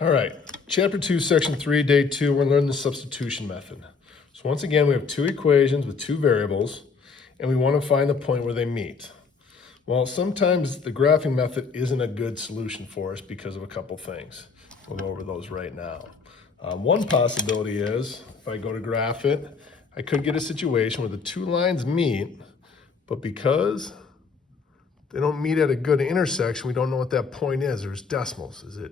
All right, chapter 2, section 3, day 2, we're learning the substitution method. So once again, we have two equations with two variables, and we want to find the point where they meet. Well, sometimes the graphing method isn't a good solution for us because of a couple things. We'll go over those right now. One possibility is, if I go to graph it, I could get a situation where the two lines meet, but because they don't meet at a good intersection, we don't know what that point is. There's decimals. Is it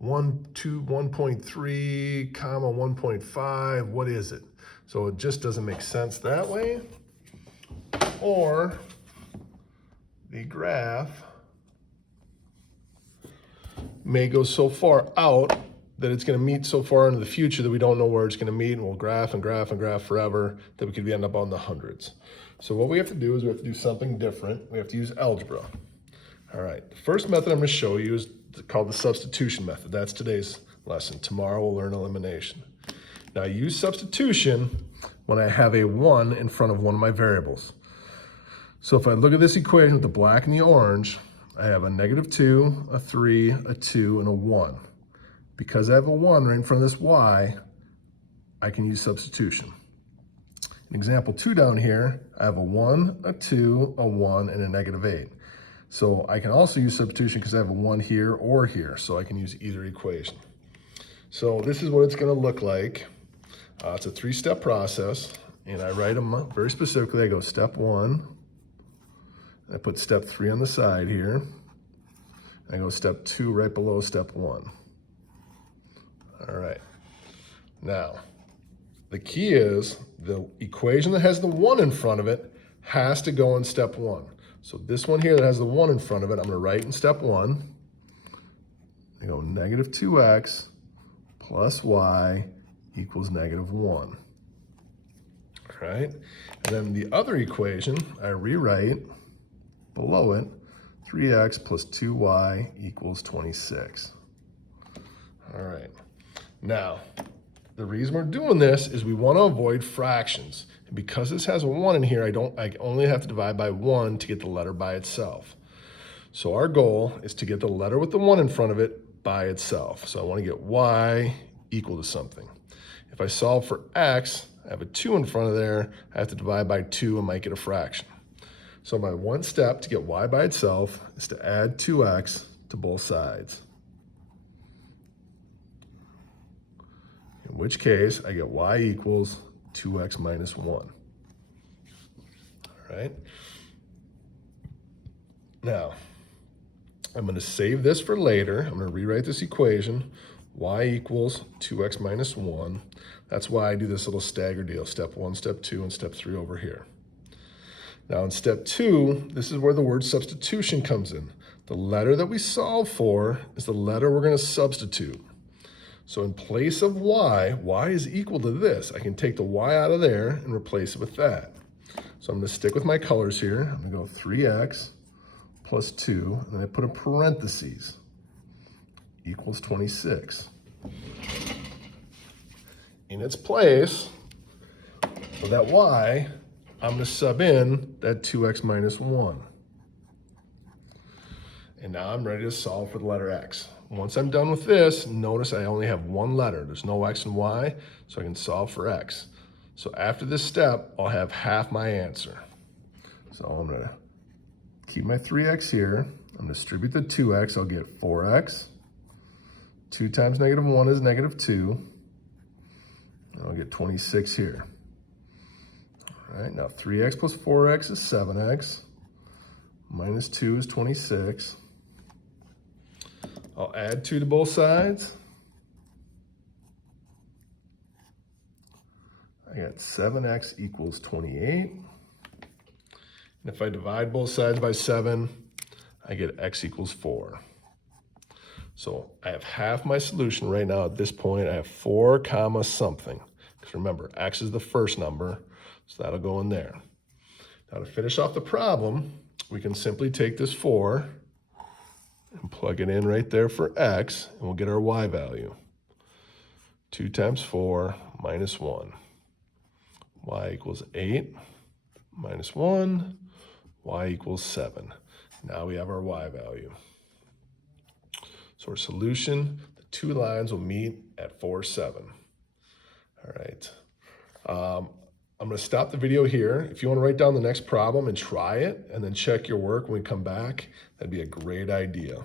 1.3, comma 1.5? What is it? So it just doesn't make sense that way. Or the graph may go so far out that it's going to meet so far into the future that we don't know where it's going to meet, and we'll graph and graph and graph forever that we could end up on the hundreds. So what we have to do is we have to do something different. We have to use algebra. All right, the first method I'm going to show you is called the substitution method. That's today's lesson. Tomorrow we'll learn elimination. Now I use substitution when I have a 1 in front of one of my variables. So if I look at this equation with the black and the orange, I have a -2, a 3, a 2, and a 1. Because I have a 1 right in front of this y, I can use substitution. In example 2 down here, I have a 1, a 2, a 1, and a -8. So I can also use substitution because I have a 1 here or here, so I can use either equation. So this is what it's going to look like. It's a 3-step process, and I write them up very specifically. I go step 1, I put step 3 on the side here, I go step 2 right below step 1. All right, now the key is the equation that has the 1 in front of it has to go in step 1. So this one here that has the 1 in front of it, I'm going to write in step 1. I go -2x plus y equals -1. All right, and then the other equation, I rewrite below it, 3x plus 2y equals 26. All right, now the reason we're doing this is we want to avoid fractions. And because this has a 1 in here, I only have to divide by 1 to get the letter by itself. So our goal is to get the letter with the 1 in front of it by itself. So I want to get y equal to something. If I solve for x, I have a 2 in front of there, I have to divide by 2 and might get a fraction. So my one step to get y by itself is to add 2x to both sides. In which case, I get y equals 2x minus 1. All right. Now, I'm going to save this for later. I'm going to rewrite this equation. Y equals 2x minus 1. That's why I do this little stagger deal. Step 1, step 2, and step 3 over here. Now in step 2, this is where the word substitution comes in. The letter that we solve for is the letter we're going to substitute. So in place of y is equal to this. I can take the y out of there and replace it with that. So I'm going to stick with my colors here. I'm going to go 3x plus 2, and then I put a parentheses, equals 26. In its place, for that y, I'm going to sub in that 2x minus 1. And now I'm ready to solve for the letter x. Once I'm done with this, notice I only have one letter. There's no x and y, so I can solve for x. So after this step, I'll have half my answer. So I'm going to keep my 3x here. I'm going to distribute the 2x. I'll get 4x. 2 times -1 is -2. And I'll get 26 here. All right, now 3x plus 4x is 7x. Minus 2 is 26. I'll add 2 to both sides. I got 7x equals 28. And if I divide both sides by 7, I get x equals 4. So I have half my solution right now at this point. I have 4 comma something. Because remember, x is the first number, so that'll go in there. Now to finish off the problem, we can simply take this 4 and plug it in right there for x, and we'll get our y value. 2 times 4 minus 1. Y equals 8 minus 1. Y equals 7. Now we have our y value. So our solution, the two lines will meet at 4, 7. All right. I'm going to stop the video here. If you want to write down the next problem and try it and then check your work when we come back, that'd be a great idea.